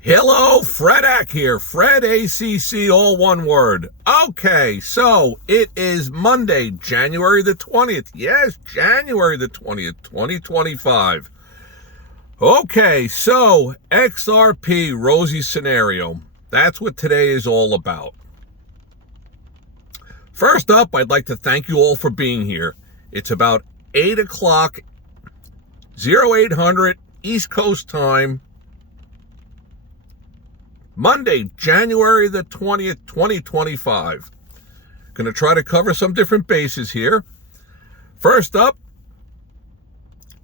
Hello, Fredak here. Fred ACC, all one word. Okay, so it is Monday, January the 20th. Yes, January the 20th, 2025. Okay, so XRP, Rosy Scenario. That's what today is all about. First up, I'd like to thank you all for being here. It's about 8 o'clock, 0800 East Coast time. Monday, January the 20th, 2025. Going to try to cover some different bases here. First up,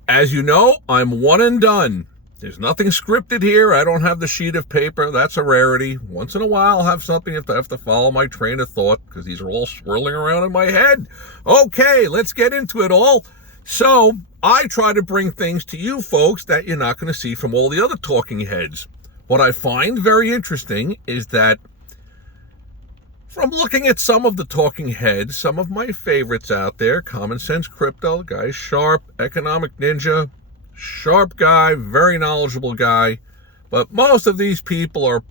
as you know, I'm one and done. There's nothing scripted here. I don't have the sheet of paper. That's a rarity. Once in a while, I'll have something if I have to follow my train of thought because these are all swirling around in my head. Okay, let's get into it all. So I try to bring things to you folks that you're not going to see from all the other talking heads. What I find very interesting is that from looking at some of the talking heads, some of my favorites out there, Common Sense Crypto, guy Sharp, Economic Ninja, sharp guy, very knowledgeable guy, but most of these people are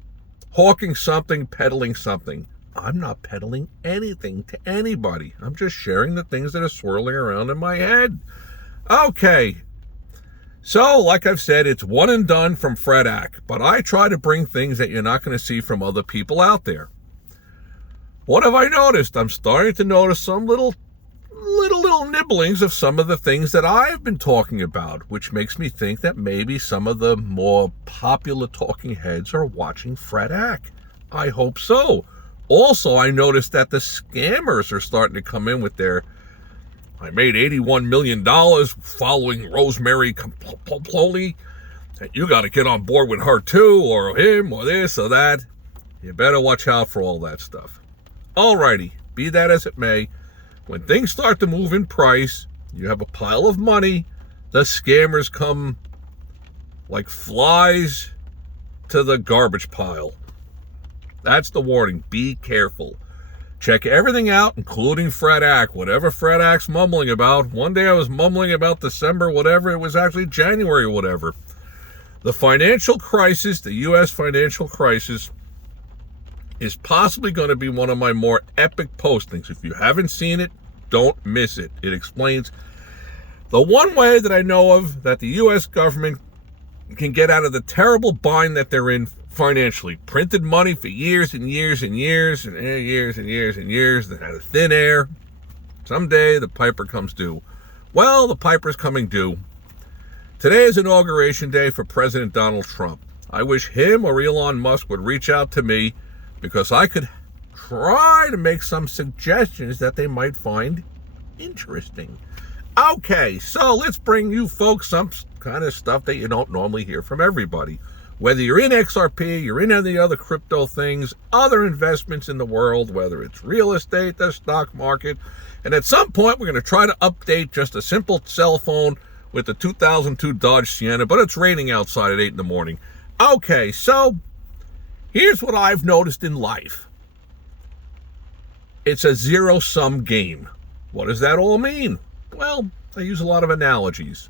hawking something, peddling something. I'm not peddling anything to anybody. I'm just sharing the things that are swirling around in my head. Okay. So, like I've said, it's one and done from Fredak, but I try to bring things that you're not going to see from other people out there. What have I noticed? I'm starting to notice some little nibblings of some of the things that I've been talking about, which makes me think that maybe some of the more popular talking heads are watching Fredak. I hope so. Also, I noticed that the scammers are starting to come in with their I made $81 million following Rosemary Comploli. You got to get on board with her too, or him, or this, or that. You better watch out for all that stuff. Alrighty, be that as it may, when things start to move in price, you have a pile of money, the scammers come like flies to the garbage pile. That's the warning. Be careful. Check everything out, including Fredak, whatever Fredak's mumbling about. One day I was mumbling about December, whatever. It was actually January, whatever. The financial crisis, the U.S. financial crisis, is possibly going to be one of my more epic postings. If you haven't seen it, don't miss it. It explains the one way that I know of that the U.S. government can get out of the terrible bind that they're in financially. Printed money for years and years and years and years and years and years that out of thin air. Someday the piper comes due. Well, the piper's coming due. Today is inauguration day for President Donald Trump. I wish him or Elon Musk would reach out to me because I could try to make some suggestions that they might find interesting. Okay, so let's bring you folks some kind of stuff that you don't normally hear from everybody. Whether you're in XRP, you're in any other crypto things, other investments in the world, whether it's real estate, the stock market, and at some point we're going to try to update just a simple cell phone with the 2002 Dodge Sienna, but it's raining outside at 8 in the morning. Okay, so here's what I've noticed in life. It's a zero-sum game. What does that all mean? Well, I use a lot of analogies.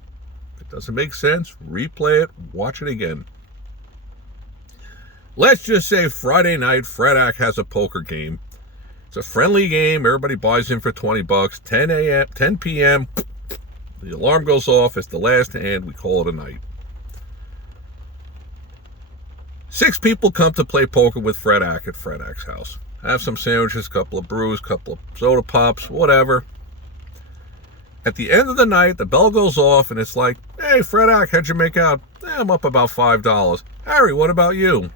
If it doesn't make sense, replay it, watch it again. Let's just say Friday night, Fredak has a poker game. It's a friendly game. Everybody buys in for $20. 10 p.m., the alarm goes off. It's the last hand. We call it a night. 6 people come to play poker with Fredak at Fredak's house. Have some sandwiches, couple of brews, couple of soda pops, whatever. At the end of the night, the bell goes off, and it's like, hey, Fredak, how'd you make out? I'm up about $5. Harry, what about you?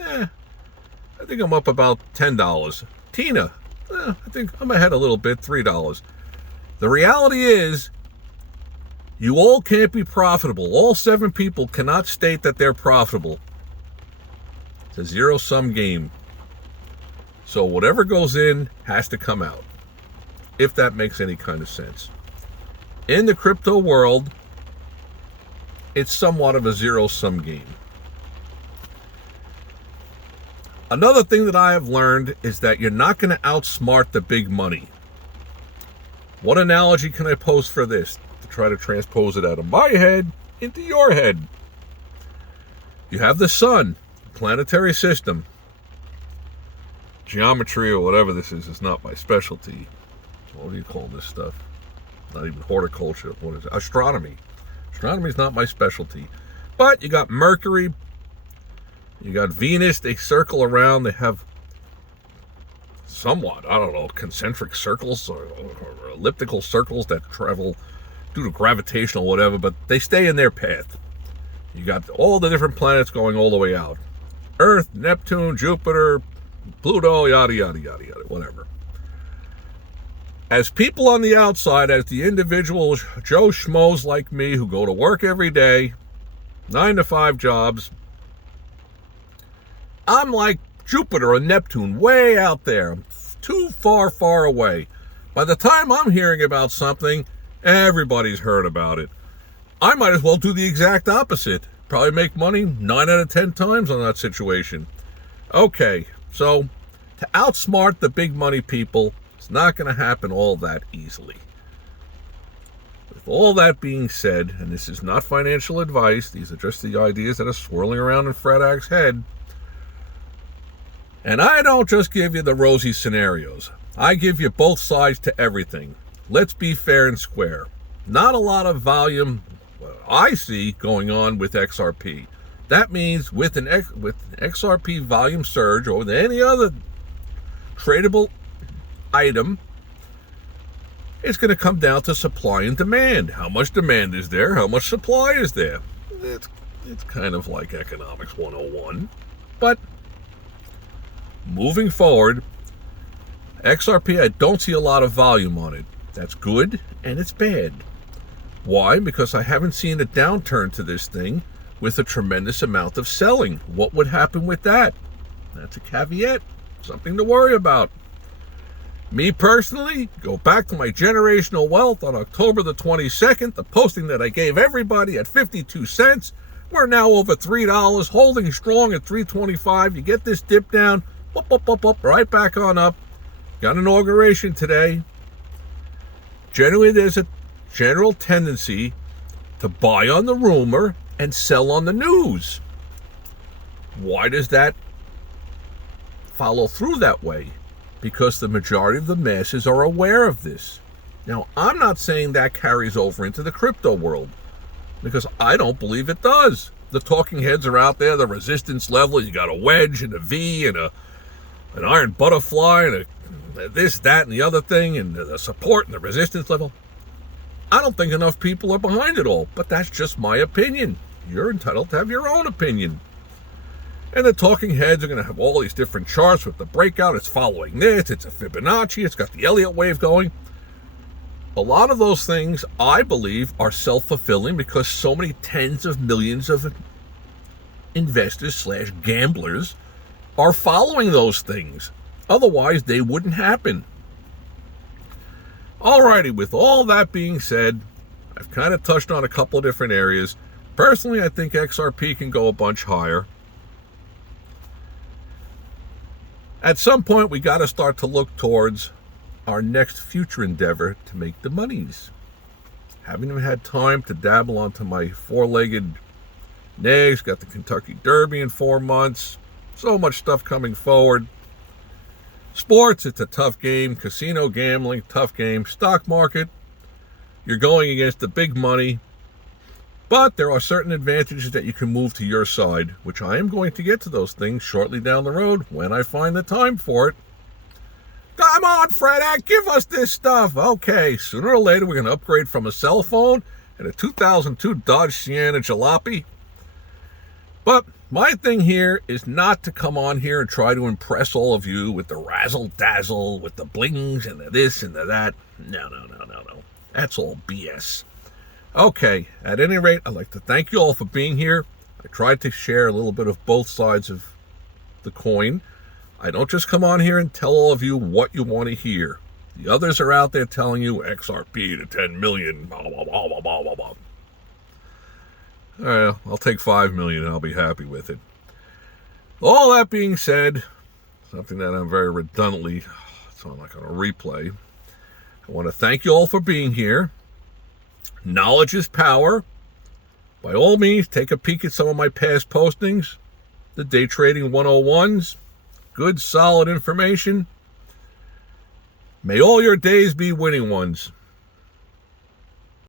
I think I'm up about $10. Tina, I think I'm ahead a little bit, $3. The reality is, you all can't be profitable. All 7 people cannot state that they're profitable. It's a zero-sum game. So whatever goes in has to come out, if that makes any kind of sense. In the crypto world, it's somewhat of a zero-sum game. Another thing that I have learned is that you're not going to outsmart the big money. What analogy can I post for this to try to transpose it out of my head into your head? You have the sun. planetary system. Geometry or whatever this is not my specialty. What do you call this stuff? Not even horticulture. What is it? Astronomy. Astronomy is not my specialty. But you got Mercury, you got Venus. They circle around. They have somewhat, I don't know, concentric circles or elliptical circles that travel due to gravitational whatever, but they stay in their path. You got all the different planets going all the way out. Earth, Neptune, Jupiter, Pluto, yada, yada, yada, yada, whatever. As people on the outside, as the individual Joe Schmoes like me who go to work every day, 9 to 5 jobs, I'm like Jupiter or Neptune, way out there. I'm too far, far away. By the time I'm hearing about something, everybody's heard about it. I might as well do the exact opposite. Probably make money 9 out of 10 times on that situation. Okay, so to outsmart the big money people, it's not going to happen all that easily. With all that being said, and this is not financial advice, these are just the ideas that are swirling around in Fred Ack's head. And I don't just give you the rosy scenarios. I give you both sides to everything. Let's be fair and square. Not a lot of volume I see going on with XRP. That means with an XRP volume surge or with any other tradable item, it's going to come down to supply and demand. How much demand is there? How much supply is there? It's kind of like economics 101. But moving forward, XRP, I don't see a lot of volume on it. That's good and it's bad. Why? Because I haven't seen a downturn to this thing with a tremendous amount of selling. What would happen with that? That's a caveat. Something to worry about. Me personally, go back to my generational wealth on October the 22nd, the posting that I gave everybody at 52 cents. We're now over $3, holding strong at $3.25. You get this dip down, right back on up. Got an inauguration today. Generally, there's a general tendency to buy on the rumor and sell on the news. Why does that follow through that way? Because the majority of the masses are aware of this. Now, I'm not saying that carries over into the crypto world, because I don't believe it does. The talking heads are out there, the resistance level, you got a wedge and a V and an iron butterfly and a this, that, and the other thing, and the support and the resistance level. I don't think enough people are behind it all, but that's just my opinion. You're entitled to have your own opinion. And the talking heads are going to have all these different charts with the breakout. It's following this, it's a Fibonacci, it's got the Elliott wave going. A lot of those things, I believe, are self-fulfilling because so many tens of millions of investors / gamblers are following those things. Otherwise, they wouldn't happen. Alrighty, with all that being said, I've kind of touched on a couple of different areas. Personally, I think XRP can go a bunch higher. At some point, we got to start to look towards our next future endeavor to make the monies. Haven't even had time to dabble onto my four-legged nags. Got the Kentucky Derby in 4 months. So much stuff coming forward. Sports, it's a tough game. Casino gambling, tough game. Stock market, you're going against the big money. But there are certain advantages that you can move to your side, which I am going to get to those things shortly down the road when I find the time for it. Come on, Fred Ack, give us this stuff. Okay, sooner or later we're going to upgrade from a cell phone and a 2002 Dodge Sienna Jalopy. But my thing here is not to come on here and try to impress all of you with the razzle-dazzle, with the blings and the this and the that. No. That's all BS. Okay, at any rate, I'd like to thank you all for being here. I tried to share a little bit of both sides of the coin. I don't just come on here and tell all of you what you want to hear. The others are out there telling you XRP to 10 million, blah, blah, blah, blah, blah, blah, blah. I'll take 5 million and I'll be happy with it. All that being said, something that I'm very redundantly, so I'm not going to replay. I want to thank you all for being here. Knowledge is power. By all means, take a peek at some of my past postings. the Day Trading 101s. Good, solid information. May all your days be winning ones.